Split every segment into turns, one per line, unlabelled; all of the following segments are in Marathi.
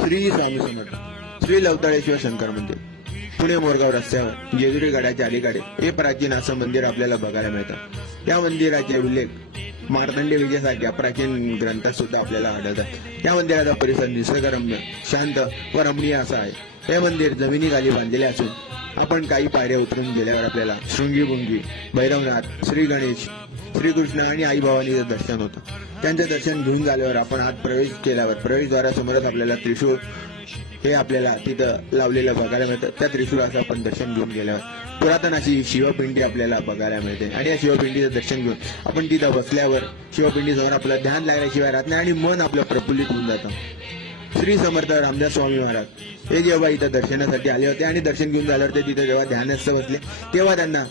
श्री स्वामी समर्थ श्री लवताळेश्वर शंकर मंदिर पुणे मोरगाव रस्त्यावर जेजुरी गडाच्या अलीकडे हे प्राचीन असं मंदिर आपल्याला बघायला मिळतं. या मंदिराचे उल्लेख मार्तंड विजयासारख्या प्राचीन ग्रंथात सुद्धा आपल्याला आढळतात. या मंदिराचा परिसर निसर्गरम्य शांत व रमणीय असा आहे. हे मंदिर जमिनीखाली बांधलेले असून आपण काही पायऱ्या उतरून गेल्यावर आपल्याला शृंगी भैरवनाथ श्री गणेश श्रीकृष्ण आणि आई भवानीचं दर्शन होतं. त्यांचं दर्शन घेऊन झाल्यावर आपण आत प्रवेश केल्यावर प्रवेशद्वारासमोरच आपल्याला त्रिशूळ हे आपल्याला तिथं लावलेलं बघायला मिळतं. त्या त्रिशूळाचं आपण दर्शन घेऊन गेल्यावर पुरातन अशी शिवपिंडी आपल्याला बघायला मिळते. आणि या शिवपिंडीचं दर्शन घेऊन आपण तिथं बसल्यावर शिवपिंडीसमोर आपलं ध्यान लागल्याशिवाय राहत नाही आणि मन आपलं प्रफुल्लित होऊन जातं. श्री समर्थ रामदास स्वामी महाराज हे जेव्हा इथं दर्शनासाठी आले होते आणि दर्शन घेऊन झाल्यावर ते तिथे जेव्हा ध्यानस्थ बसले तेव्हा त्यांना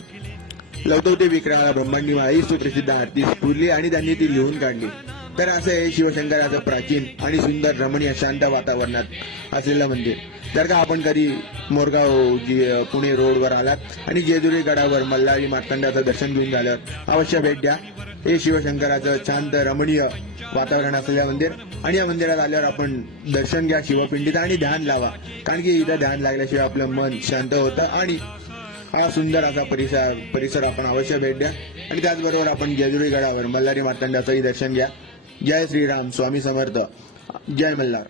लवतवते विक्रमाला ब्रह्मांडी माई सुप्रसिद्ध आरती स्फुरली आणि त्यांनी ती लिहून काढली. तर असं हे शिवशंकराचं प्राचीन आणि सुंदर रमणीय शांत वातावरणात असलेलं मंदिर. जर का आपण कधी मोरगाव जी पुणे रोडवर आलात आणि जेजुरी गडावर मल्हारी मार्तंडाचं दर्शन घेऊन झाल्यावर अवश्य भेट द्या. हे शिवशंकराचं शांत रमणीय वातावरण असलेलं मंदिर आणि या मंदिरात आल्यावर आपण दर्शन घ्या शिवपिंडीत आणि ध्यान लावा. कारण की इथं ध्यान लागल्याशिवाय आपलं मन शांत होतं आणि हा सुंदर असा परिसर परिसर आपण अवश्य भेट द्या. आणि त्याचबरोबर आपण जेजुरी गडावर मल्हारी मार्तंडाचंही दर्शन घ्या. जय श्रीराम स्वामी समर्थ. जय मल्हार.